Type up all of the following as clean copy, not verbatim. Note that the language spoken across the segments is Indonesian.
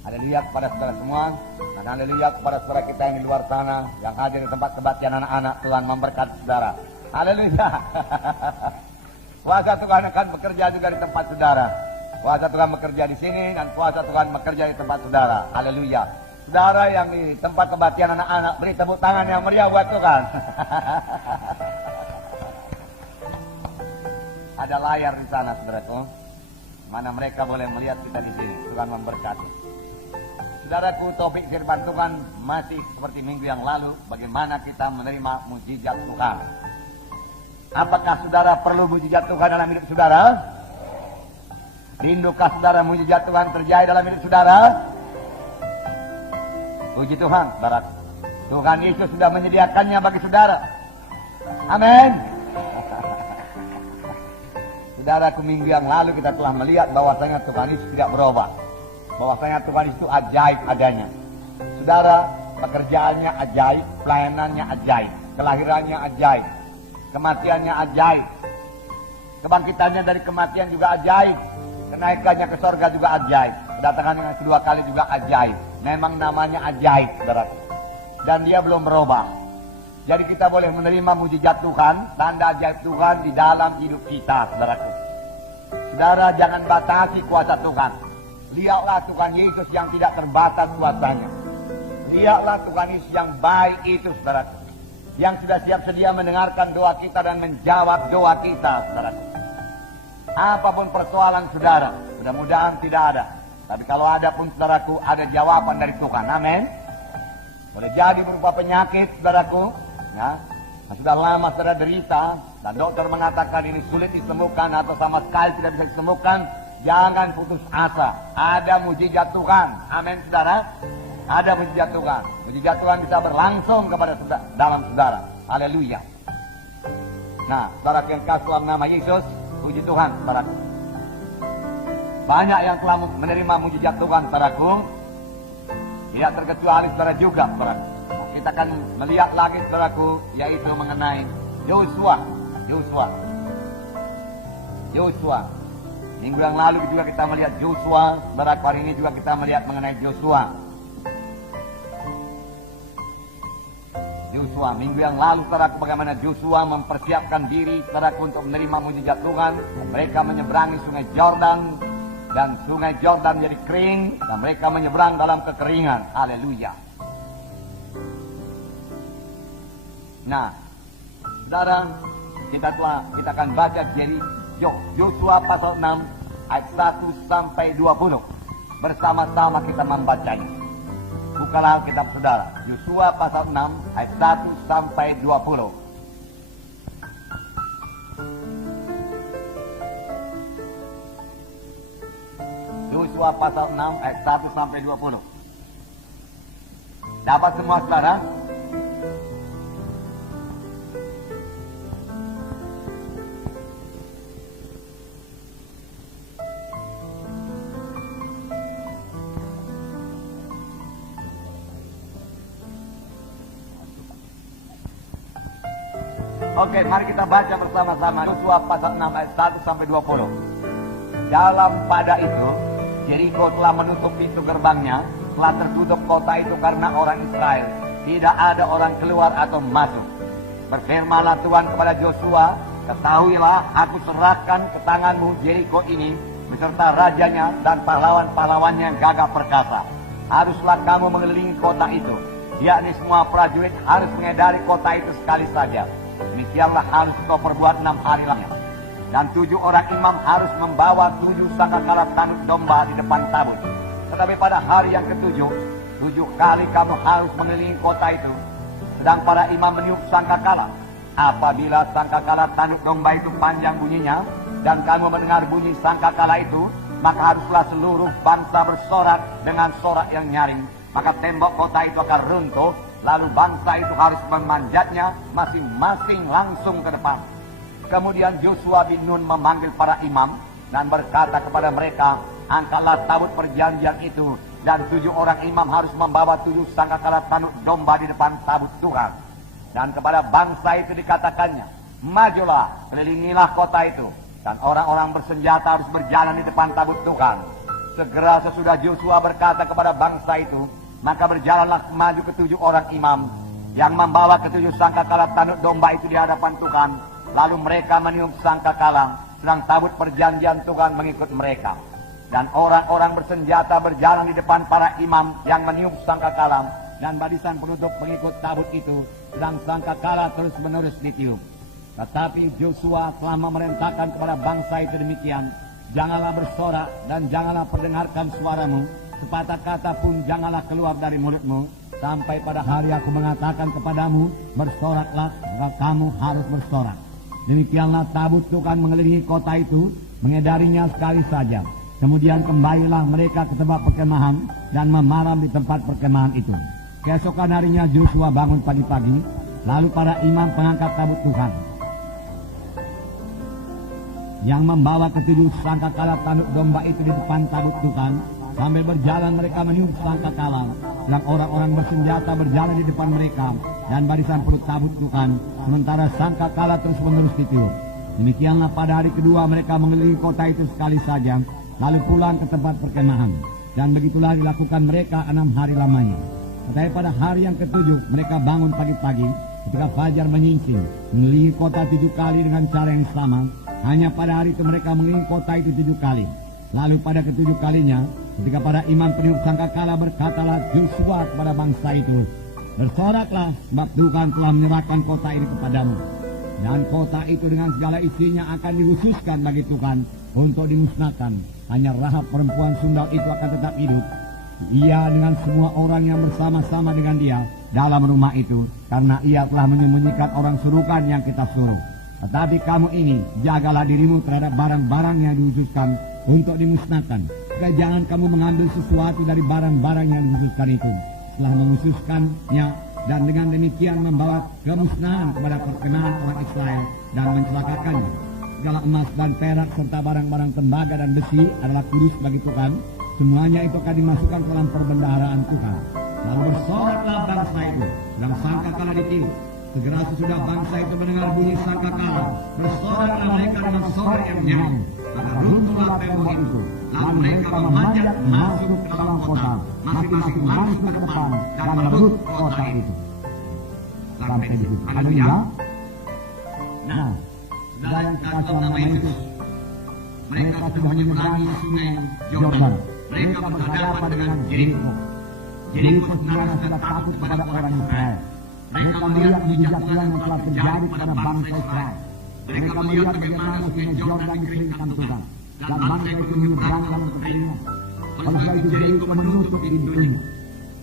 Haleluya kepada saudara semua, dan haleluya kepada saudara kita yang di luar sana, yang hadir di tempat kebaktian anak-anak. Tuhan memberkati saudara. Haleluya. Kuasa Tuhan akan bekerja juga di tempat saudara. Kuasa Tuhan bekerja di sini, dan kuasa Tuhan bekerja di tempat saudara. Haleluya. Saudara yang di tempat kebaktian anak-anak, beri tepuk tangan yang meriah buat Tuhan. Ada layar di sana, saudaraku, mana mereka boleh melihat kita di sini. Tuhan memberkati. Saudaraku, topik firman Tuhan masih seperti minggu yang lalu, bagaimana kita menerima mujizat Tuhan. Apakah saudara perlu mujizat Tuhan dalam hidup saudara? Rindukah saudara mujizat Tuhan terjadi dalam hidup saudara? Puji Tuhan, saudara. Tuhan Yesus sudah menyediakannya bagi saudara. Amin. Saudaraku, minggu yang lalu kita telah melihat bahwasanya Tuhan Yesus tidak berubah. Bahwasanya Tuhan itu ajaib adanya. Saudara, pekerjaannya ajaib, pelayanannya ajaib, kelahirannya ajaib, kematiannya ajaib, kebangkitannya dari kematian juga ajaib, kenaikannya ke sorga juga ajaib, kedatangannya yang kedua kali juga ajaib. Memang namanya ajaib, saudara. Dan dia belum berubah. Jadi kita boleh menerima mujizat Tuhan, tanda ajaib Tuhan di dalam hidup kita, saudaraku. Saudara, jangan batasi kuasa Tuhan. Lihatlah Tuhan Yesus yang tidak terbatas kuasanya. Lihatlah Tuhan Yesus yang baik itu, saudaraku, yang sudah siap sedia mendengarkan doa kita dan menjawab doa kita, saudaraku. Apapun persoalan saudara, mudah-mudahan tidak ada. Tapi kalau ada pun, saudaraku, ada jawaban dari Tuhan. Amin. Boleh jadi berupa penyakit, saudaraku, ya, sudah lama saudara derita, dan dokter mengatakan ini sulit disembuhkan atau sama sekali tidak bisa disembuhkan. Jangan putus asa. Ada mujizat Tuhan. Amin, saudara. Ada mujizat Tuhan. Mujizat Tuhan bisa berlangsung kepada saudara, dalam saudara. Haleluya. Nah, saudara yang kasih dalam nama Yesus, puji Tuhan, saudara. Banyak yang telah menerima mujizat Tuhan, saudaraku. Tidak terkecuali saudara juga, saudara. Nah, kita akan melihat lagi, saudaraku, yaitu mengenai Yosua. Minggu yang lalu juga kita melihat Yosua. Saudaraku, hari ini juga kita melihat mengenai Yosua. Minggu yang lalu, saudaraku, bagaimana Yosua mempersiapkan diri, saudaraku, untuk menerima mujizat Tuhan. Mereka menyeberangi sungai Jordan, dan sungai Jordan menjadi kering, dan mereka menyeberang dalam kekeringan. Haleluya. Nah, saudara, kita akan baca jadi Yosua pasal 6 ayat 1 sampai 20. Bersama-sama kita membacanya. Bukalah kitab saudara. Yosua pasal 6 ayat 1 sampai 20. Yosua pasal 6 ayat 1 sampai 20. Dapat semua, saudara? Oke, mari kita baca bersama-sama Yosua pasal 6 ayat 1 sampai 20. Dalam pada itu, Yeriko telah menutup pintu gerbangnya, telah tertutup kota itu karena orang Israel. Tidak ada orang keluar atau masuk. Berfirmanlah Tuhan kepada Yosua, ketahuilah, aku serahkan ke tanganmu Yeriko ini, beserta rajanya dan pahlawan-pahlawannya yang gagah perkasa. Haruslah kamu mengelilingi kota itu, yakni semua prajurit harus mengedari kota itu sekali saja. Demikianlah harus kau perbuat 6 hari lamanya. Dan 7 orang imam harus membawa 7 sangkakala tanduk domba di depan tabut. Tetapi pada hari yang ke-7, 7 kali kamu harus mengelilingi kota itu, sedang para imam meniup sangkakala. Apabila sangkakala tanduk domba itu panjang bunyinya, dan kamu mendengar bunyi sangkakala itu, maka haruslah seluruh bangsa bersorak dengan sorak yang nyaring. Maka tembok kota itu akan runtuh. Lalu bangsa itu harus memanjatnya masing-masing langsung ke depan. Kemudian Yosua bin Nun memanggil para imam dan berkata kepada mereka, angkatlah tabut perjanjian itu, dan 7 orang imam harus membawa 7 sangkakala tanduk domba di depan tabut Tuhan. Dan kepada bangsa itu dikatakannya, majulah, kelilingilah kota itu, dan orang-orang bersenjata harus berjalan di depan tabut Tuhan. Segera sesudah Joshua berkata kepada bangsa itu, maka berjalanlah maju ketujuh orang imam yang membawa ketujuh sangkakala tanduk domba itu di hadapan Tuhan. Lalu mereka meniup sangkakala, sedang tabut perjanjian Tuhan mengikut mereka. Dan orang-orang bersenjata berjalan di depan para imam yang meniup sangkakala, dan barisan penutup mengikut tabut itu, sedang sangkakala terus menerus ditiup. Tetapi Joshua telah memerintahkan kepada bangsa itu demikian, janganlah bersorak dan janganlah perdengarkan suaramu, sepatah kata pun janganlah keluar dari mulutmu, sampai pada hari aku mengatakan kepadamu, bersoraklah, maka kamu harus bersorak. Demikianlah tabut Tuhan mengelilingi kota itu, mengedarinya sekali saja. Kemudian kembalilah mereka ke tempat perkemahan dan memaram di tempat perkemahan itu. Keesokan harinya Joshua bangun pagi-pagi, lalu para imam pengangkat tabut Tuhan yang membawa ketujuh sangkakala tanduk domba itu di depan tabut Tuhan. Sambil berjalan mereka meniup sangkakala, dan orang-orang bersenjata berjalan di depan mereka dan barisan perut tabut Tuhan, sementara sangkakala terus menerus ditiup. Demikianlah pada hari kedua mereka mengelilingi kota itu sekali saja, lalu pulang ke tempat perkemahan. Dan begitulah dilakukan mereka 6 hari lamanya. Tetapi pada hari yang ketujuh mereka bangun pagi-pagi ketika fajar menyingsing, mengelilingi kota 7 kali dengan cara yang sama. Hanya pada hari itu mereka mengelilingi kota itu 7 kali. Lalu pada ketujuh kalinya, ketika para imam peniup sangkakala, berkatalah Joshua kepada bangsa itu, bersoraklah, sebab Tuhan telah menyerahkan kota ini kepadamu. Dan kota itu dengan segala isinya akan dikhususkan bagi Tuhan untuk dimusnahkan. Hanya Rahab perempuan sundal itu akan tetap hidup, ia dengan semua orang yang bersama-sama dengan dia dalam rumah itu, karena ia telah menyembunyikan orang surukan yang kita suruh. Tetapi kamu ini, jagalah dirimu terhadap barang-barang yang dikhususkan untuk dimusnahkan. Supaya jangan kamu mengambil sesuatu dari barang-barang yang dikhususkan itu. Setelah mengkhususkannya dan dengan demikian membawa kemusnahan kepada perkenanan orang Israel dan mencelakakannya. Segala emas dan perak serta barang-barang tembaga dan besi adalah kudus bagi Tuhan. Semuanya itu akan dimasukkan ke dalam perbendaharaan Tuhan. Lalu bersoraklah bangsa itu, dan sangkakala ditiup. Segera sesudah bangsa itu mendengar bunyi sangkakala, bersoraklah mereka dengan sorak yang nyaring. Maka runtuhlah tembok itu, lalu mereka memanjat masuk ke dalam kota, masing-masing langsung ke depan dan merebut kota itu. Sampai di situ. Haleluya. Nah, saudara yang kekasih nama Yesus, mereka sudah menyeberangi sungai Yordan. Mereka berhadapan dengan Jeriko. Jeriko sebenarnya sudah takut kepada orang Israel. Mereka melihat mujizat-mujizat yang telah terjadi pada bangsa Israel. Mereka melihat bagaimana sungai Yordan dikeringkan Tuhan, dan bangsa itu menyeberang dalam kekeringan. Oleh sebab itu Jeriko menutup pintunya.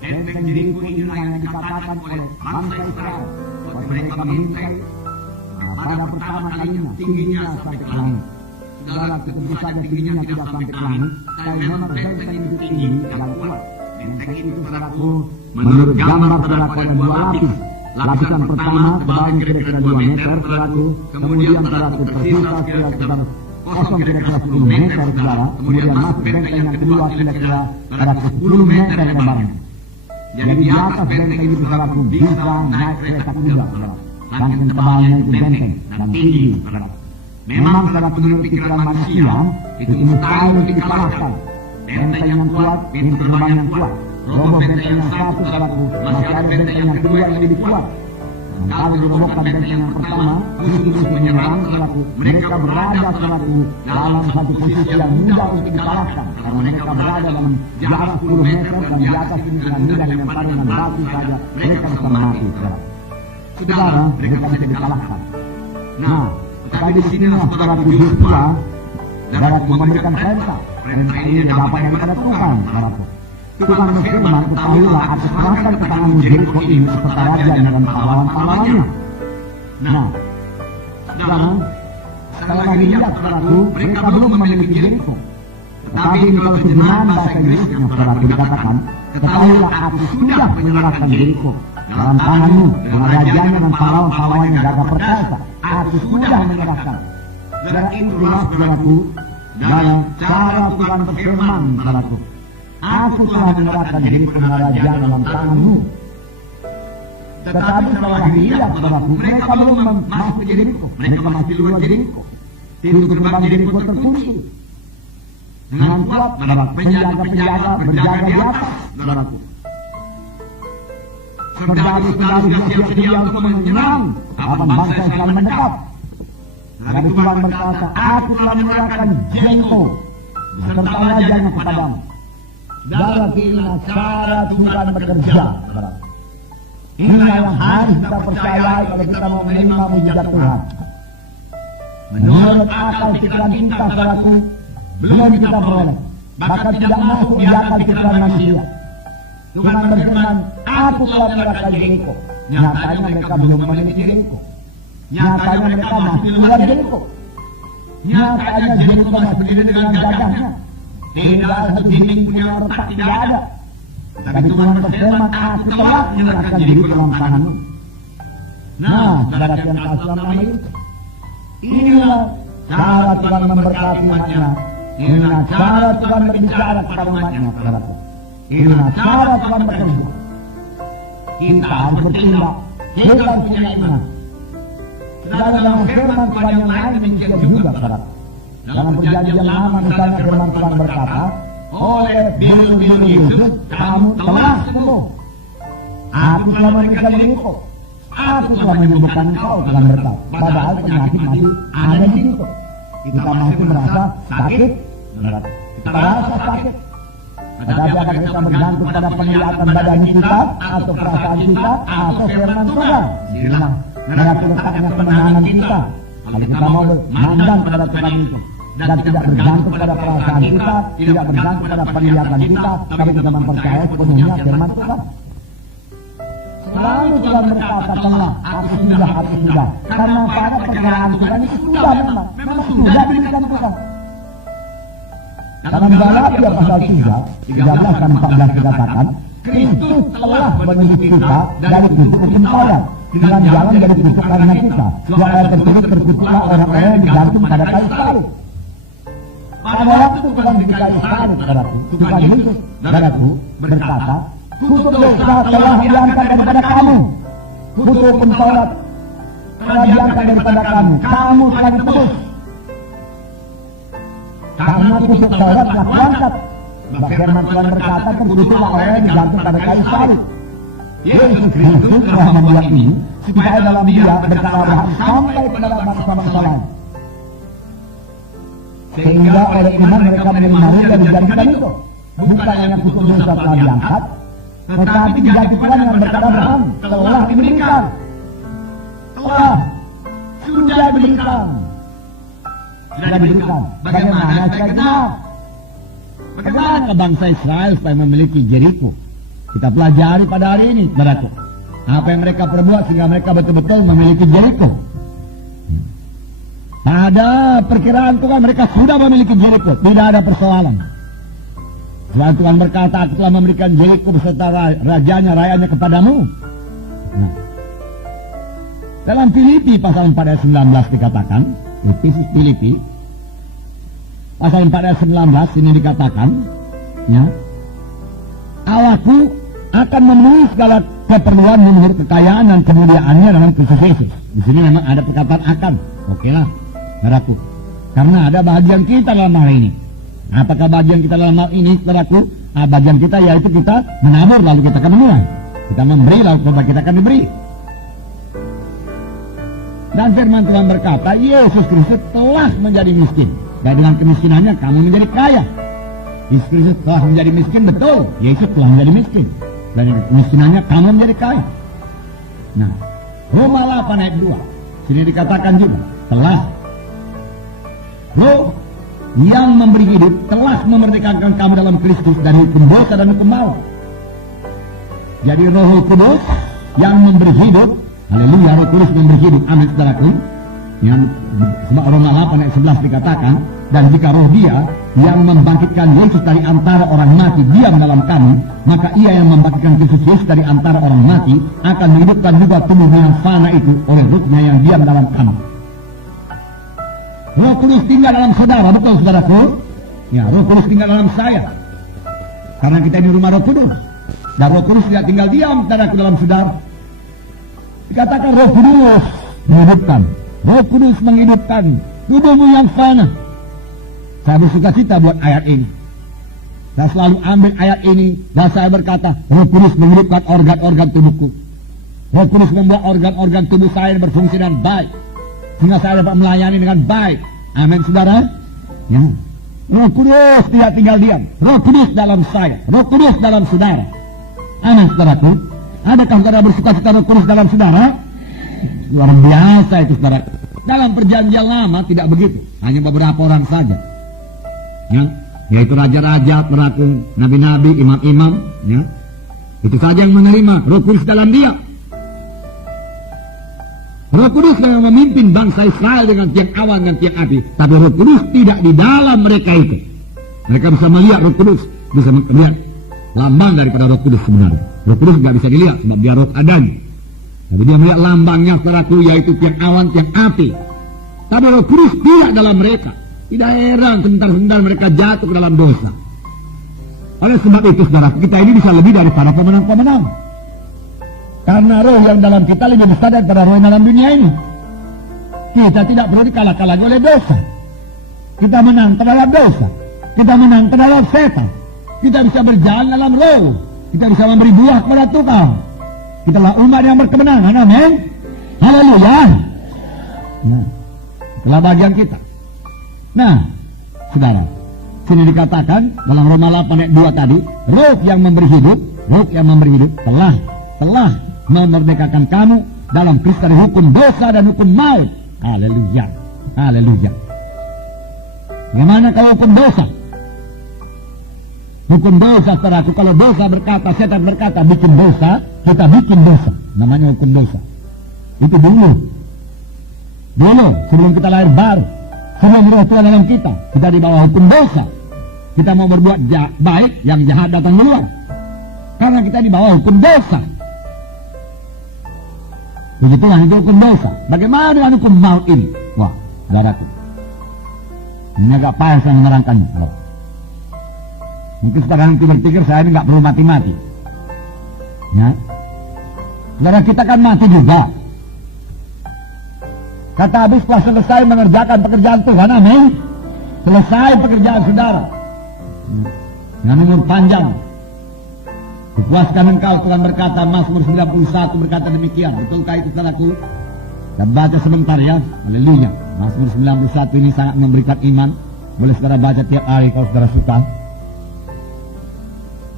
Benteng Jeriko inilah yang dikatakan oleh bangsa Israel waktu mereka mengintai pada pertama kalinya tingginya sampai ke langit. Saudara, tentu saja tingginya tidak sampai ke langit, tapi memang benteng itu tinggi dan kuat. Benteng itu saudaraku, menurut gambar saudaraku ada 2 lapis. Lapisan pertama tebalnya kira-kira 2 meter saudaraku, kemudian saudaraku tersisa kira-kira kosong kira-kira 10 meter saudara, kemudian masuk benteng yang kedua kira-kira pada 10 meter lebarnya. Jadi di atas benteng itu saudaraku bisa naik kereta kuda saudara. Dan tebalnya itu benteng dan tinggi saudara. Memang saudaraku menurut pikiran manusia itu mustahil untuk dikalahkan. Benteng yang kuat, pintu gerbang yang kuat. Roboh benteng yang satu saudaraku, masih ada benteng yang kedua yang lebih kuat. Dan kalau dirobohkan benteng yang pertama, musuh-musuh menyerang saudaraku, mereka berada saudaraku dalam satu posisi yang mudah untuk dikalahkan. Karena mereka berada dalam jarak 10 meter dan di atas ini dengan mudah dilempar dengan batu saja, mereka bisa mati saudara. Saudara, mereka bisa dikalahkan. Nah, tetapi di sinilah saudaraku Joshua, saudaraku memberikan perintah. Perintah ini adalah apa yang kepada Tuhan saudaraku. Tuhan berfirman, ketahuilah aku serahkan ke tanganmu Jeriko ini serta rajanya dan pahlawan-pahlawannya. Nah, saudara, sekali lagi lihat saudaraku, mereka belum memiliki Jeriko. Tetapi kalau terjemahan bahasa Inggrisnya saudaraku dikatakan, ketahuilah aku sudah menyerahkan Jeriko dalam tanganmu dengan rajanya dan pahlawan-pahlawannya gagah perkasa. Aku sudah menyerahkan. Saudara, itu jelas saudaraku, dalam cara Tuhan berfirman saudaraku. Aku telah menyerahkan Jeriko dan raja dalam tanganmu. Tetapi setelah dilihat saudaraku, mereka belum masuk Jeriko. Mereka masih luar Jeriko. Pintu gerbang Jeriko terkunci. dengan kuat, penjaga-penjaga berjaga di atas, saudaraku. Saudara-saudara siap sedia untuk menyerang bangsa Israel mendekat. Lalu Tuhan berkata, aku telah menyerahkan Jericho serta rajanya kepadamu. Saudara, inilah cara Tuhan bekerja. Inilah yang harus kita percayai kalau kita mau menerima mujizat Tuhan. Menurut akal pikiran kita, saudaraku, belum kita peroleh. Bahkan tidak masuk di akal pikiran manusia. Tuhan berfirman, aku telah menyerahkan Jericho. Nyatanya mereka belum memiliki Jericho. Nyatanya mereka masih melihat Jericho. Nyatanya Jericho masih berdiri dengan gagahnya. Tidak ada satu dinding pun yang retak, tidak ada. Tapi Tuhan berfirman, aku telah menyerahkan Jericho dalam tanganmu. Nah, saudara yang kasih nama itu. Inilah cara Tuhan memberkati umatnya. Inilah cara Tuhan berbicara kepada umatnya, saudaraku. Inilah cara Tuhan bekerja. Kita harus bertindak. Kita harus punya iman. Saudara, dalam firman Tuhan yang lain menjawab juga, saudara. Dalam perjanjian lama misalnya firman Tuhan berkata, oleh biru-biru Yusuf kamu telah sembuh. Aku telah memberikan Jericho. Aku telah menyembuhkan engkau, Tuhan berkata. Padahal penyakit masih ada di situ. Kita masih merasa sakit. Kita merasa sakit. Tetapi apakah kita bergantung pada penglihatan badan kita, atau perasaan kita, atau firman Tuhan? Inilah mengatur letaknya kemenangan kita. Kalau kita mau mandang kepada Tuhan itu, dan tidak bergantung pada perasaan kita, tidak bergantung pada penglihatan kita, tapi kita mempercayai sepenuhnya firman Tuhan. Selalu Tuhan berkata, tenang, aku sudah. Karena pada perjalanan Tuhan itu sudah memang sudah diberikan Tuhan. Dalam Galatia pasal 3, 13 dan 14 dikatakan, Kristus telah menebus kita dari kutuk hukum Taurat dengan jalan dari kutuk karena kita. Dua ayat tersebut terkutuklah orang-orang yang digantung pada kayu salib. Pada waktu Tuhan di kayu salib, saudaraku, Tuhan Yesus, saudaraku, berkata, kutuk dosa telah diangkat daripada kamu. Kutuk hukum Taurat telah diangkat daripada kamu. Kamu telah ditebus. Karena kutuk Taurat telah diangkat. Firman Tuhan berkata, kutuklah orang yang digantung pada kayu salib. Yesus Kristus telah membuat ini supaya dalam Dia berkat Abraham sampai kepada bangsa-bangsa lain. Sehingga oleh iman mereka menerima ruh dan dijadikan itu. Bukan hanya kutuk dosa telah diangkat, tetapi janji Tuhan yang berkat Abraham telah diberikan. Sudah diberikan. Bagaimana saya kenal? Bagaimana bangsa Israel supaya memiliki Jericho? Kita pelajari pada hari ini, saudaraku. Apa yang mereka perbuat sehingga mereka betul-betul memiliki Jericho. Pada perkiraan Tuhan mereka sudah memiliki Jericho, tidak ada persoalan. Tuhan Tuhan berkata, aku telah memberikan Jericho beserta rajanya kepadamu. Nah, dalam Filipi pasal 4 ayat 19 dikatakan, Filipi pasal 4 ayat 19 ini dikatakan, ya, Allahku akan memenuhi segala keperluan menurut kekayaan dan kemuliaannya dalam Kristus Yesus. Di sini memang ada perkataan akan. Oke lah, saudaraku. Karena ada bagian kita dalam hal ini. Apakah bagian kita dalam hal ini, saudaraku? Bagian kita yaitu kita menabur lalu kita akan menuai. Kita memberi lalu kita akan diberi. Dan firman Tuhan berkata, Yesus Kristus telah menjadi miskin. Dan dengan kemiskinannya kamu menjadi kaya. Yesus Kristus telah menjadi miskin, betul. Yesus telah menjadi miskin. Dan dengan kemiskinannya kamu menjadi kaya. Nah, Roma 8 ayat 2. Sini dikatakan juga, telah Roh yang memberi hidup telah memerdekakan kamu dalam Kristus dari hukum dosa dan hukum Maut. Jadi Roh Kudus yang memberi hidup, haleluya, Roh Kudus memberi hidup, amin saudaraku. Yang Roma 8 ayat 11 dikatakan, dan jika roh Dia yang membangkitkan Yesus dari antara orang mati diam dalam kamu, maka Ia yang membangkitkan Kristus Yesus dari antara orang mati akan menghidupkan juga tubuh yang fana itu oleh Roh-Nya yang diam dalam kamu. Roh Kudus tinggal dalam saudara, betul saudaraku? Ya, Roh Kudus tinggal dalam saya. Karena kita di rumah Roh Kudus. Dan Roh Kudus tidak tinggal diam, saudaraku, dalam saudara. Dikatakan Roh Kudus menghidupkan. Roh Kudus menghidupkan tubuhmu yang fana. Saya bersuka cita buat ayat ini. Saya selalu ambil ayat ini dan saya berkata, Roh Kudus menghidupkan organ-organ tubuhku. Roh Kudus membuat organ-organ tubuh saya berfungsi dengan baik, sehingga saya dapat melayani dengan baik. Amin, saudara. Ya. Roh Kudus tidak tinggal diam. Roh Kudus dalam saya, Roh Kudus dalam saudara. Amin, saudaraku. Adakah saudara bersuka cita Roh Kudus dalam saudara? Luar biasa itu, saudara. Dalam perjanjian lama tidak begitu, hanya beberapa orang saja. Ya, yaitu raja-raja, peraku, nabi-nabi, imam-imam, ya. Itu saja yang menerima Roh Kudus dalam dia. Roh Kudus yang memimpin bangsa Israel dengan tiang awan dan tiang api, tapi Roh Kudus tidak di dalam mereka itu. Mereka bisa melihat Roh Kudus, bisa melihat lambang daripada Roh Kudus sebenarnya. Roh Kudus tidak bisa dilihat sebab dia roh adanya. Tapi dia melihat lambangnya, saudaraku, yaitu tiang awan, tiang api. Tapi Roh Kudus tidak dalam mereka. Tidak heran sebentar-sebentar mereka jatuh ke dalam dosa. Oleh sebab itu, saudara, kita ini bisa lebih daripada pemenang-pemenang. Karena roh yang dalam kita lebih besar daripada roh yang dalam dunia ini. Kita tidak perlu dikalahkan lagi oleh dosa. Kita menang terhadap dosa. Kita menang terhadap setan. Kita bisa berjalan dalam roh. Kita bisa memberi buah kepada Tuhan. Kita lah umat yang berkemenangan. Amin. Haleluya. Nah, itulah bagian kita. Nah, saudara, sini dikatakan dalam Roma 8 ayat 2 tadi, roh yang memberi hidup telah memerdekakan kamu dalam Kristus dari hukum dosa dan hukum maut. Haleluya. Haleluya. Bagaimana kalau hukum dosa? Hukum dosa, saudaraku, kalau dosa berkata, setan berkata bikin dosa, kita bikin dosa. Namanya hukum dosa. Itu dulu, sebelum kita lahir baru. Sebelum roh Tuhan dalam kita di bawah hukum dosa. Kita mau berbuat baik, yang jahat datang duluan. Karena kita di bawah hukum dosa. Begitulah itu hukum dosa. Bagaimana dengan hukum maut ini? Wah, saudaraku, ini agak payah saya menerangkannya. Mungkin sekarang nanti berpikir saya ini nggak perlu mati-mati. Ya, saudara, kita kan mati juga. Kata habis setelah selesai mengerjakan pekerjaan Tuhan, amin. Selesai pekerjaan saudara. Dengan umur panjang. Dipuaskan engkau, Tuhan berkata, Mazmur 91 berkata demikian. Betulkah itu, saudaraku? Kita baca sebentar ya. Haleluya. Mazmur 91 ini sangat memberikan iman. Boleh saudara baca tiap hari kalau saudara suka.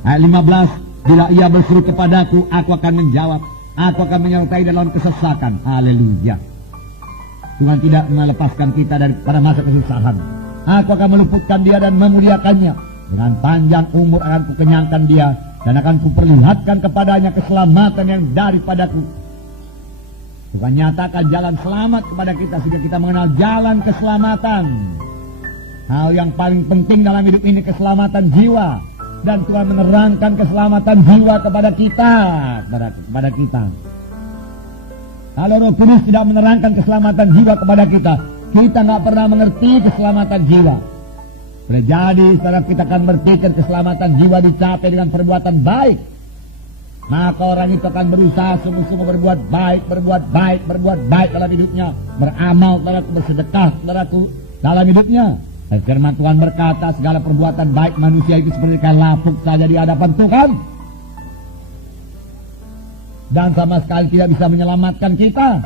Ayat 15. Bila ia berseru kepadaku, aku akan menjawab. Aku akan menyertai dalam kesesakan. Haleluya. Tuhan tidak melepaskan kita daripada masa kesusahan. Aku akan meluputkan dia dan memuliakannya. Dengan panjang umur akan kukenyangkan dia. Dan akan kuperlihatkan kepadanya keselamatan yang daripadaku. Tuhan nyatakan jalan selamat kepada kita sehingga kita mengenal jalan keselamatan. Hal yang paling penting dalam hidup ini keselamatan jiwa. Dan Tuhan menerangkan keselamatan jiwa kepada kita. Kepada kita. Kalau Roh Kudus tidak menerangkan keselamatan jiwa kepada kita, kita nggak pernah mengerti keselamatan jiwa. Boleh jadi, saudara, kita akan berpikir keselamatan jiwa dicapai dengan perbuatan baik. Maka orang itu akan berusaha sungguh-sungguh berbuat baik dalam hidupnya. Beramal, saudaraku, bersedekah, saudaraku, dalam hidupnya. Dan firman Tuhan berkata, segala perbuatan baik manusia itu seperti kain lapuk saja di hadapan Tuhan. Dan sama sekali tidak bisa menyelamatkan kita.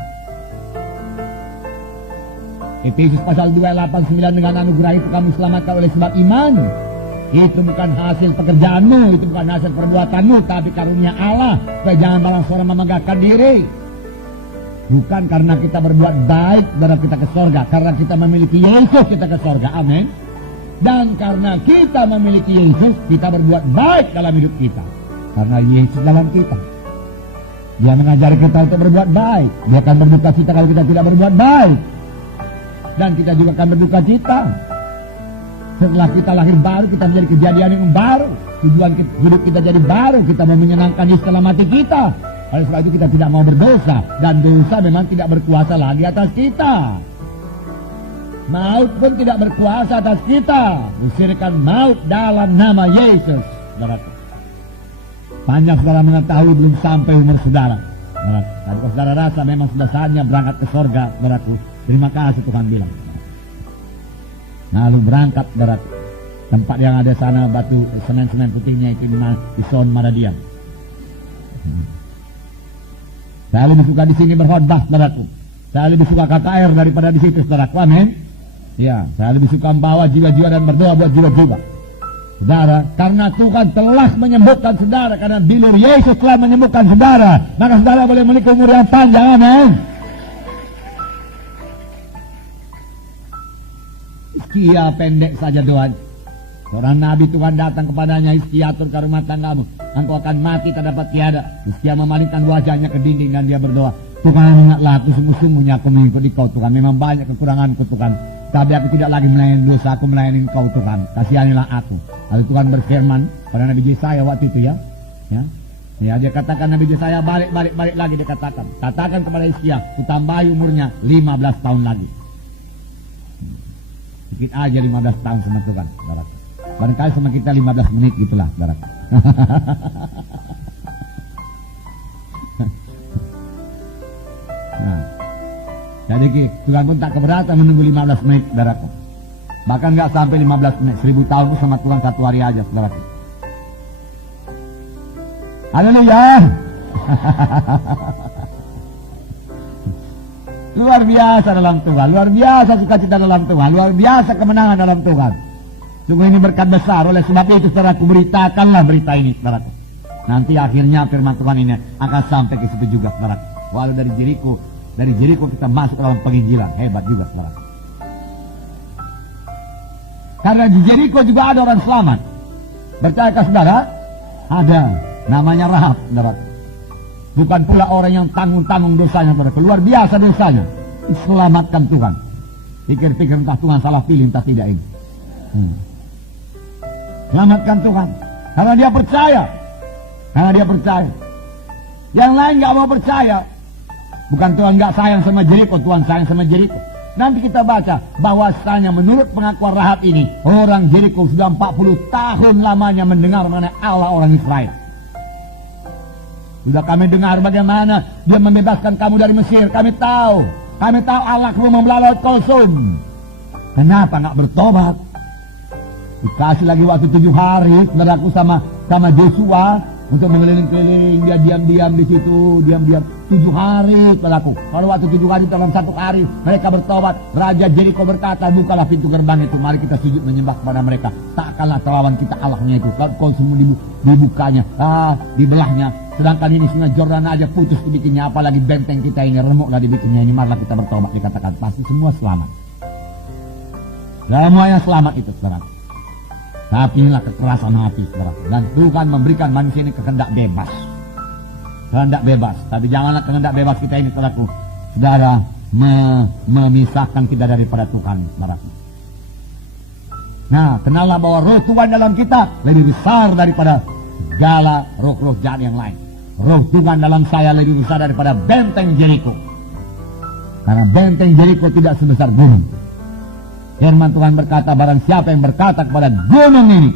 Efesus pasal 2 ayat 8-9, dengan anugerah itu kamu selamatkan oleh sebab iman. Itu bukan hasil pekerjaanmu, itu bukan hasil perbuatanmu, tapi karunia Allah. Supaya jangan malah seorang memegahkan diri. Bukan karena kita berbuat baik baru kita ke surga, karena kita memiliki Yesus kita ke surga. Amin. Dan karena kita memiliki Yesus, kita berbuat baik dalam hidup kita. Karena Yesus dalam kita. Dia mengajari kita untuk berbuat baik. Dia akan berduka cita kalau kita tidak berbuat baik. Dan kita juga akan berduka cita setelah kita lahir baru, kita menjadi kejadian yang baru. Tujuan hidup kita jadi baru. Kita mau menyenangkan Yesus dalam hati kita. Oleh sebab itu kita tidak mau berdosa. Dan dosa memang tidak berkuasa lagi atas kita. Maut pun tidak berkuasa atas kita. Usirkan maut dalam nama Yesus. Panjang saudara mengetahui belum sampai umur saudara. Dan kalau saudara rasa memang sudah saatnya berangkat ke surga, saudaraku, terima kasih Tuhan bilang. Lalu berangkat saudaraku. Tempat yang ada sana batu semen-semen putihnya itu di Son Maradian. Saya lebih suka di sini berkhotbah, saudaraku. Saya lebih suka KKR daripada di situ, saudaraku. Amin. Ya, saya lebih suka membawa jiwa-jiwa dan berdoa buat jiwa-jiwa. Saudara, karena Tuhan telah menyembuhkan saudara, karena bilur Yesus telah menyembuhkan saudara, maka saudara boleh memiliki umur yang panjang. Amin. Hizkia pendek saja doa. Seorang nabi Tuhan datang kepadanya, Hizkia atur ke rumah tanggamu, engkau akan mati tak dapat tiada. Hizkia memalingkan wajahnya ke dinding dan dia berdoa, Tuhan ingatlah aku, sungguh-sungguhnya aku mengikuti kau Tuhan. Memang banyak kekuranganku Tuhan, tapi aku tidak lagi melayani dosa, aku melayani kau Tuhan. Kasihanilah aku. Lalu Tuhan berfirman pada Nabi Yesaya waktu itu ya, dia katakan, Nabi Yesaya balik lagi, dia katakan kepada Hizkia, kutambahi umurnya 15 tahun lagi. Sedikit aja 15 tahun sama Tuhan, saudara. Barangkali sama kita 15 menit gitulah, saudara. Nah, jadi Tuhan pun tak keberatan menunggu 15 menit, saudaraku. Bahkan nggak sampai 15 menit, 1000 tahun itu sama Tuhan 1 hari aja, saudaraku. Haleluya. Luar biasa dalam Tuhan, luar biasa sukacita dalam Tuhan, luar biasa kemenangan dalam Tuhan. Sungguh ini berkat besar, oleh sebab itu saudaraku, beritakanlah berita ini, saudaraku. Nanti akhirnya firman Tuhan ini akan sampai ke situ juga, saudaraku. Walau dari Jeriko kita masuk dalam penginjilan, hebat juga, saudaraku. Karena di Jeriko juga ada orang selamat. Percayakah saudara? Ada, namanya Rahab, saudaraku. Bukan pula orang yang tanggung-tanggung dosanya, saudaraku. Luar biasa dosanya, diselamatkan Tuhan. Pikir-pikir entah Tuhan salah pilih, entah tidak ini. Selamatkan Tuhan karena dia percaya. Yang lain gak mau percaya. Bukan Tuhan gak sayang sama Jeriko, Tuhan sayang sama Jeriko. Nanti kita baca bahwasanya menurut pengakuan Rahab ini, orang Jeriko sudah 40 tahun lamanya mendengar mengenai Allah orang Israel. Sudah kami dengar bagaimana dia membebaskan kamu dari Mesir. Kami tahu Allah kamu membelah laut Kulsum. Kenapa gak bertobat? Dikasih lagi waktu 7 hari, saudaraku, sama Joshua untuk mengeliling-keliling. Dia diam-diam di situ, 7 hari, saudaraku. Kalau waktu 7 hari dalam 1 hari mereka bertobat. Raja Jeriko berkata, bukalah pintu gerbang itu, mari kita sujud menyembah kepada mereka. Takkanlah terlawan kita Allahnya itu. Kalau semua dibukanya, dibelahnya. Sedangkan ini sungai Jordan aja putus dibikinnya, apalagi benteng kita ini remuklah dibikinnya ini. Marilah kita bertobat, dikatakan pasti semua selamat. Semuanya selamat itu, saudaraku. Tapi inilah kekerasan hati, saudara. Dan Tuhan memberikan manusia ini kehendak bebas. Tapi janganlah kehendak bebas kita ini, saudaraku, saudara, memisahkan kita daripada Tuhan, saudaraku. Nah, kenallah bahwa roh Tuhan dalam kita lebih besar daripada segala roh-roh jahat yang lain. Roh Tuhan dalam saya lebih besar daripada benteng Jeriko. Karena benteng Jeriko tidak sebesar gunung. Firman Tuhan berkata, barang siapa yang berkata kepada gunung ini,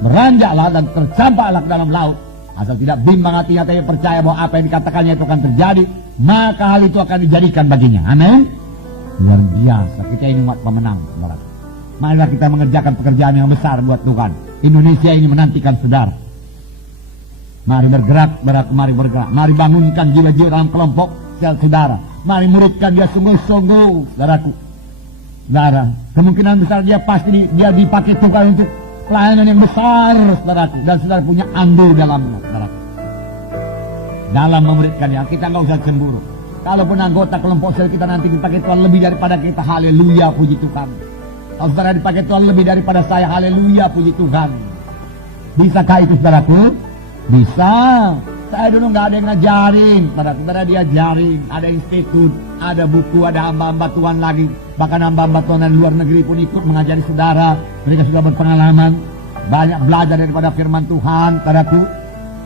beranjaklah dan tercampaklah ke dalam laut, asal tidak bimbang hatinya tapi percaya bahwa apa yang dikatakannya itu akan terjadi, maka hal itu akan dijadikan baginya. Amin. Luar biasa, kita ini umat pemenang, saudara. Marilah kita mengerjakan pekerjaan yang besar buat Tuhan. Indonesia ini menantikan saudara. Mari bergerak, mari bergerak. Mari bangunkan jiwa-jiwa dalam kelompok sel saudara. Mari muridkan dia sungguh-sungguh, saudaraku. Saudara, kemungkinan besar dia pasti dia dipakai Tuhan untuk pelayanan yang besar, saudaraku. Dan saudara punya andil dalamnya, saudaraku. Dalam memuridkan dia, kita nggak usah cemburu. Kalaupun anggota kelompok sel kita nanti dipakai Tuhan lebih daripada kita, haleluya, puji Tuhan. Kalau saudara dipakai Tuhan lebih daripada saya, haleluya, puji Tuhan. Bisakah itu, saudaraku? Bisa. Saya dulu nggak ada yang ngajarin, saudara diajarin, ada institut, ada buku, ada hamba-hamba Tuhan lagi. Bahkan hamba-hamba Tuhan dari luar negeri pun ikut mengajari saudara. Mereka sudah berpengalaman, banyak belajar daripada firman Tuhan, saudaraku.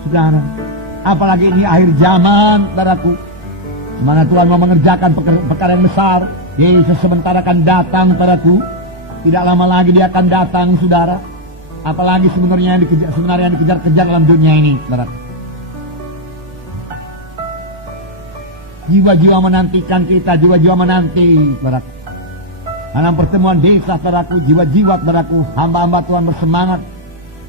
Saudara, apalagi ini akhir zaman, saudaraku. Mana Tuhan mau mengerjakan perkara yang besar. Yesus sebentar akan datang, saudaraku. Tidak lama lagi dia akan datang, saudara. Apalagi sebenarnya yang dikejar-kejar dalam dunia ini, saudara. Jiwa-jiwa menantikan kita, jiwa-jiwa menanti, saudara. dalam pertemuan desa, saudaraku, jiwa-jiwa, saudaraku, hamba-hamba Tuhan bersemangat.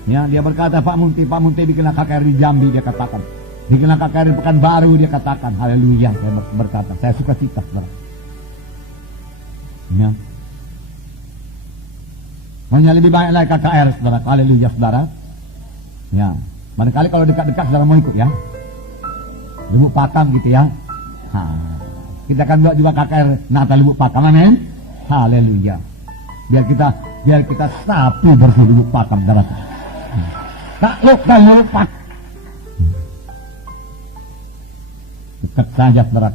Ya, dia berkata, Pak Munti bikinlah KKR di Jambi, dia katakan. Bikinlah KKR di Pekanbaru, dia katakan. Haleluya, saya berkata, saya suka cita, saudara. Ya. Makanya lebih banyak lagi KKR, saudara. Haleluya, saudara. Ya, barangkali kalau dekat-dekat saudara mau ikut ya. Lubuk Pakam gitu ya. Kita akan buat juga KKR Natal Lubuk Pakam, amin. Haleluya. Biar kita sapu bersih Lubuk Pakam, saudara. Takluk dan Lubuk Pakam. Dekat saja, saudara.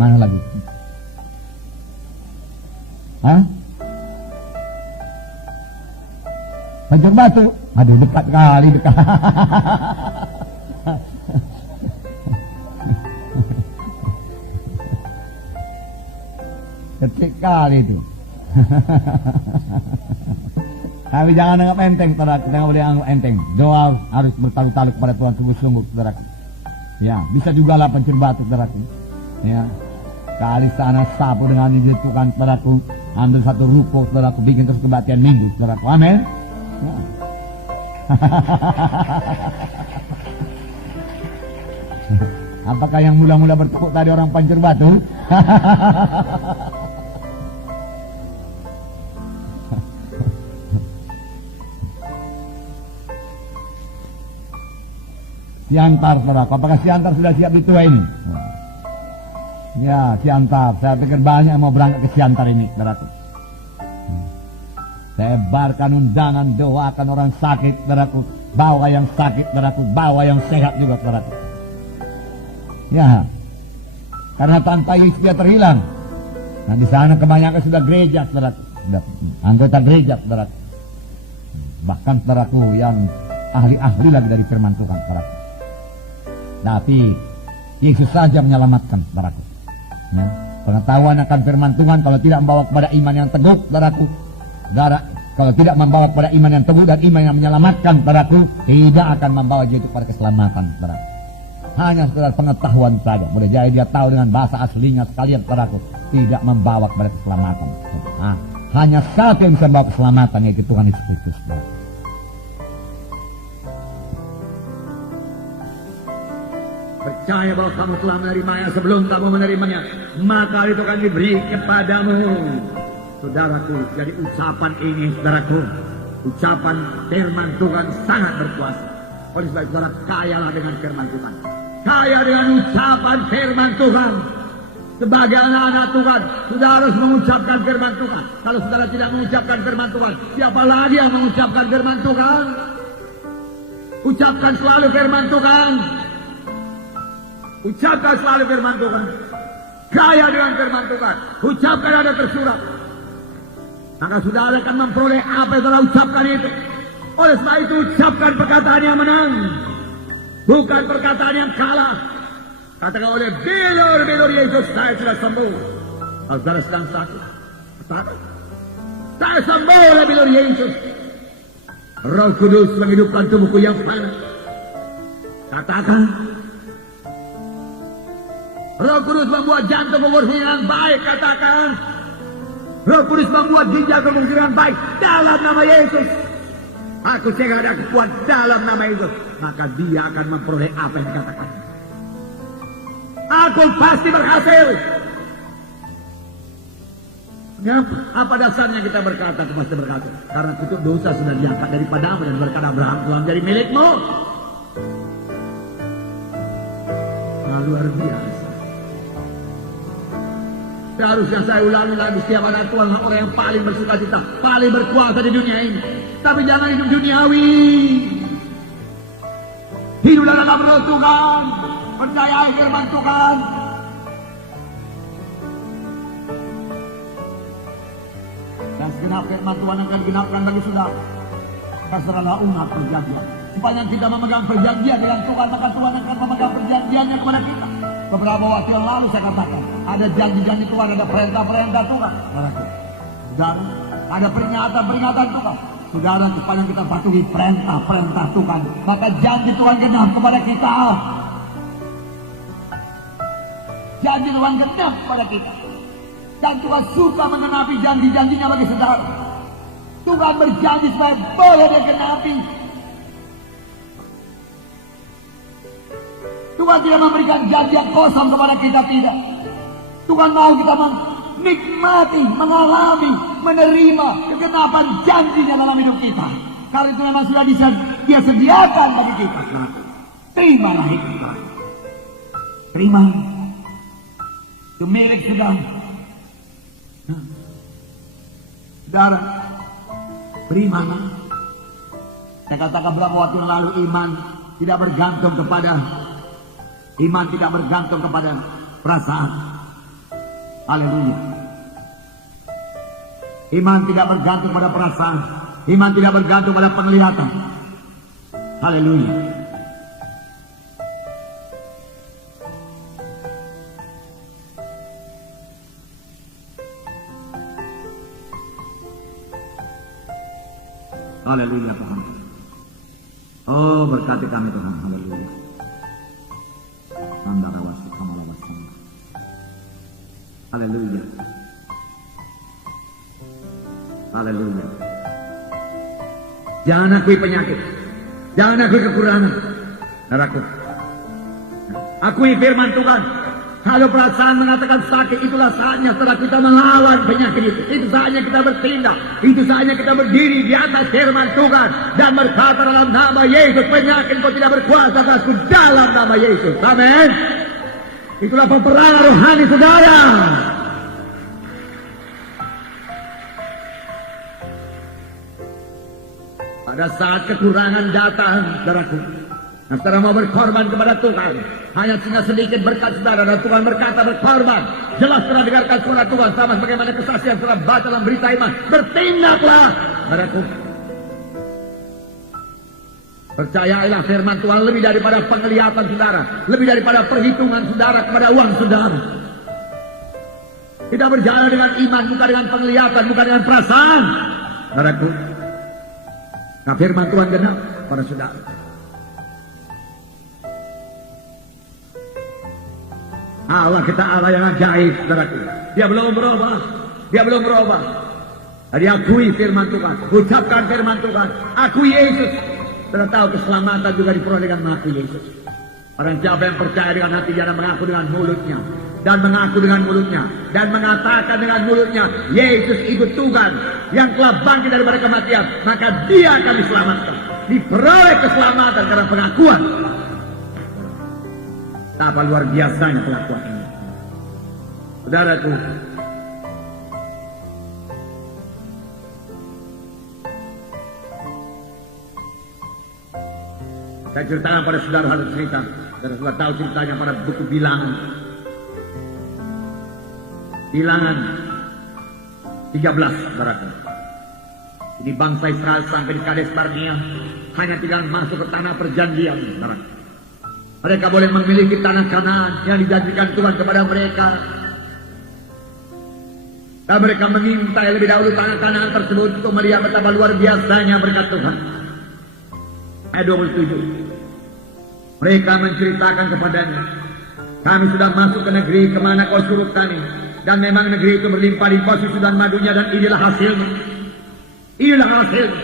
Mana lagi? Hah? Banjar Batu. Aduh, dekat kali, dekat. Kecil kali itu. Tapi jangan anggap enteng, saudara. Jangan boleh anggap enteng. Doa harus bertalu-talu kepada Tuhan sungguh-sungguh, saudara. Ya, bisa juga lah Banjar Batu, saudara. Ya, kali sana sapu dengan dijatuhkan, saudaraku. Ambil satu ruko, saudaraku, bikin terus kebaktian minggu, saudaraku. Amin. Ya. Apakah yang mula-mula bertepuk tadi orang Banjar Batu? Siantar, saudaraku. Apakah Siantar sudah siap di tua ini? Ya, Siantar. Saya pikir banyak yang mau berangkat ke Siantar ini, saudaraku. Sebarkan undangan, doakan orang sakit, saudaraku. Bawa yang sakit, saudaraku. Bawa yang sehat juga, saudaraku. Ya, karena tanpa Yesus dia terhilang. Nah, di sana kebanyakan sudah gereja, saudaraku. Sudah anggota gereja, saudaraku. Bahkan, saudaraku, yang ahli-ahli lagi dari firman Tuhan, saudaraku. Tapi Yesus saja menyelamatkan, saudaraku. Ya, pengetahuan akan firman Tuhan kalau tidak membawa kepada iman yang teguh, saudaraku. Kalau tidak membawa kepada iman yang teguh dan iman yang menyelamatkan, saudaraku, tidak akan membawa dia itu kepada keselamatan, saudaraku. Hanya sekedar pengetahuan saja. Boleh jadi dia tahu dengan bahasa aslinya sekalian, saudaraku, tidak membawa kepada keselamatan. Nah, hanya satu yang bisa membawa keselamatan, yaitu Tuhan Yesus Kristus, saudaraku. Percaya bahwa kamu telah menerimanya sebelum kamu menerimanya, maka itu akan diberi kepadamu, saudaraku. Jadi ucapan ini, saudaraku, ucapan firman Tuhan sangat berkuasa. Oleh sebab itu, saudara, kayalah dengan firman Tuhan. Kaya dengan ucapan firman Tuhan. Sebagai anak-anak Tuhan, saudara harus mengucapkan firman Tuhan. Kalau saudara tidak mengucapkan firman Tuhan, siapa lagi yang mengucapkan firman Tuhan? Ucapkan selalu firman Tuhan. Ucapkan selalu firman Tuhan. Kaya dengan firman Tuhan. Ucapkan ada tersurat. Maka saudara akan memperoleh apa yang saudara ucapkan itu. Oleh sebab itu, ucapkan perkataan yang menang, bukan perkataan yang kalah. Katakan oleh bilur-bilur Yesus, saya sudah sembuh. Kalau saudara sedang sakit, katakan, saya sembuh oleh bilur Yesus. Roh Kudus menghidupkan tubuhku yang panas. Katakan, Roh Kudus membuat jantung berfungsi dengan baik. Katakan, Roh Kudus membuat ginjal berfungsi dengan baik dalam nama Yesus. Aku cegah ada kekuatan dalam nama Yesus. Maka dia akan memperoleh apa yang dikatakan. Aku pasti berhasil. Apa dasarnya kita berkata aku pasti berhasil? Karena kutuk dosa sudah diangkat daripadamu dan berkata Abraham telah menjadi milikmu. Luar biasa. Seharusnya saya ulangi lagi, setiap anak Tuhan orang yang paling bersuka cita, paling berkuasa di dunia ini. Tapi jangan hidup duniawi. Hidup dalam roh Tuhan, percaya firman Tuhan. Dan segenap firman Tuhan akan genapkan bagi saudara. Terserahlah umat perjanjian. Sepanjang kita memegang perjanjian dengan Tuhan, maka Tuhan akan memegang perjanjiannya kepada kita. Beberapa waktu yang lalu saya katakan, ada janji-janji Tuhan, ada perintah-perintah Tuhan. Saudara, ada peringatan-peringatan Tuhan. Saudara, sepanjang kita patuhi perintah-perintah Tuhan, maka janji Tuhan genap kepada kita. Janji Tuhan genap pada kita. Dan Tuhan suka menenapi janji-janjinya bagi saudara. Tuhan berjanji supaya boleh digenapi. Tuhan tidak memberikan janji yang kosong kepada kita, tidak. Tuhan mau kita menikmati, mengalami, menerima kegenapan janjinya dalam hidup kita. Karena itu memang sudah dia sediakan bagi kita. Terima itu. Terima. Itu milik saudara. Saudara, beriman. Saya katakan beberapa waktu yang lalu, iman tidak bergantung kepada perasaan. Haleluya. Iman tidak bergantung pada perasaan. Iman tidak bergantung pada penglihatan. Haleluya. Haleluya Tuhan. Oh, berkati kami Tuhan. Haleluya. Haleluya. Haleluya. Jangan akui penyakit. Jangan akui kekurangan. Saudaraku, akui firman Tuhan. Kalau perasaan mengatakan sakit, itulah saatnya setelah kita melawan penyakit itu. Itu saatnya kita bertindak. Itu saatnya kita berdiri di atas firman Tuhan dan berkata dalam nama Yesus, penyakit kau tidak berkuasa atasku dalam nama Yesus. Amin. Itulah peperangan rohani saudara. Pada saat kekurangan datang, saudaraku, nah, saudara mau berkorban kepada Tuhan, hanya tinggal sedikit berkat saudara, dan Tuhan berkata berkorban. Jelas saudara dengarkan surat Tuhan, sama sebagaimana kesaksian saudara baca dalam berita iman. Bertindaklah, saudaraku. Percayailah firman Tuhan lebih daripada penglihatan saudara, lebih daripada perhitungan saudara kepada uang saudara. Kita berjalan dengan iman, bukan dengan penglihatan, bukan dengan perasaan, saudaraku. Nah, firman Tuhan genap pada saudara. Allah kita Allah yang ajaib, saudaraku. Dia belum berubah. Dia belum berubah. Diakui firman Tuhan, ucapkan firman Tuhan, akui Yesus. Saudara tahu keselamatan juga diperoleh dengan mengaku Yesus. Orang siapa yang percaya dengan hatinya dan mengaku dengan mulutnya, dan mengaku dengan mulutnya, dan mengatakan dengan mulutnya, Yesus itu Tuhan yang telah bangkit daripada kematian, maka dia akan diselamatkan. Diperoleh keselamatan karena pengakuan. Apa luar biasanya pengakuan ini, saudaraku. Saya ceritakan pada saudara satu cerita. Saudara tahu ceritanya pada buku Bilangan. Bilangan 13, saudaraku. Ini bangsa Israel sampai di Kades Barnea, hanya tinggal masuk ke tanah perjanjian, saudaraku. Mereka boleh memiliki tanah Kanaan yang dijanjikan Tuhan kepada mereka. Dan mereka mengintai lebih dahulu tanah Kanaan tersebut untuk melihat betapa luar biasanya berkat Tuhan. Ayat 27. Mereka menceritakan kepadanya, kami sudah masuk ke negeri kemana kau suruh kami. Dan memang negeri itu berlimpah-limpah susu dan madunya, dan inilah hasilnya. Inilah hasilnya.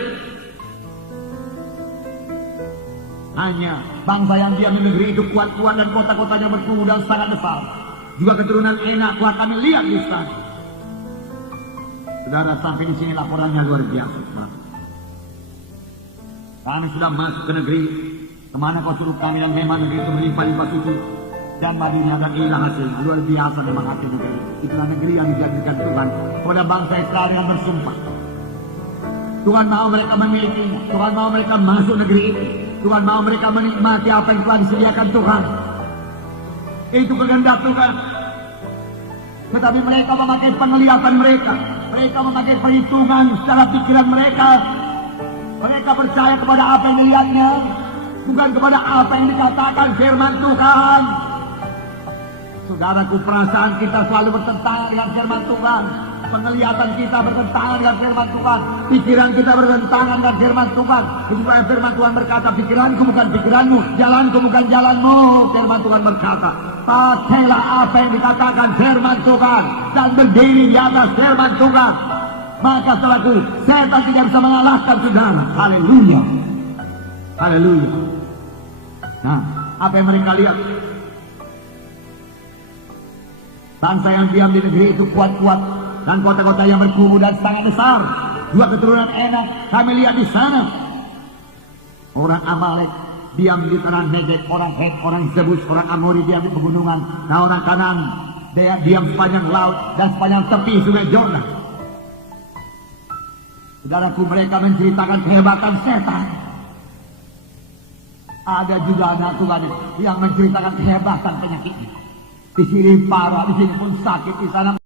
Hanya bangsa yang diam di negeri itu kuat-kuat dan kota-kotanya bertumbuh dan sangat besar. Juga keturunan enak telah kami lihat di sana. Saudara, sampai di sini laporannya luar biasa. Kami sudah masuk ke negeri kemana kau suruh kami, dan memang negeri itu berlimpah-limpah susu dan madunya, dan inilah hasilnya. Luar biasa memang hasil negeri. Itulah negeri yang dijanjikan Tuhan kepada bangsa Israel yang bersumpah. Tuhan mau mereka memilikinya. Tuhan mau mereka masuk negeri itu. Tuhan mau mereka menikmati apa yang telah disediakan Tuhan. Itu kehendak Tuhan. Tetapi mereka memakai penglihatan mereka. Mereka memakai perhitungan secara pikiran mereka. Mereka percaya kepada apa yang dilihatnya, bukan kepada apa yang dikatakan firman Tuhan. Saudaraku, perasaan kita selalu bertentangan dengan firman Tuhan. Penglihatan kita bertentangan dengan firman Tuhan. Pikiran kita bertentangan dengan firman Tuhan. Kemudian firman Tuhan berkata, pikiranku bukan pikiranmu, jalanku bukan jalanmu. Firman Tuhan berkata, pakailah apa yang dikatakan firman Tuhan dan berdiri di atas firman Tuhan. Maka selaku setan tidak bisa mengalahkan saudara. Haleluya. Haleluya. Nah, apa yang mereka lihat? Bangsa yang diam di negeri itu kuat-kuat dan kota-kota yang berkubu dan sangat besar. Dua keturunan Enak kami lihat di sana. Orang Amalek diam di tanah Negeb, orang Het, orang Zebus, orang Amori diam di pegunungan. Nah, orang Kanaan dia diam sepanjang laut dan sepanjang tepi sungai Yordan. Saudaraku, mereka menceritakan kehebatan setan. Ada juga anak Tuhan yang menceritakan kehebatan penyakit. Di sini parah, di sini pun sakit, di sana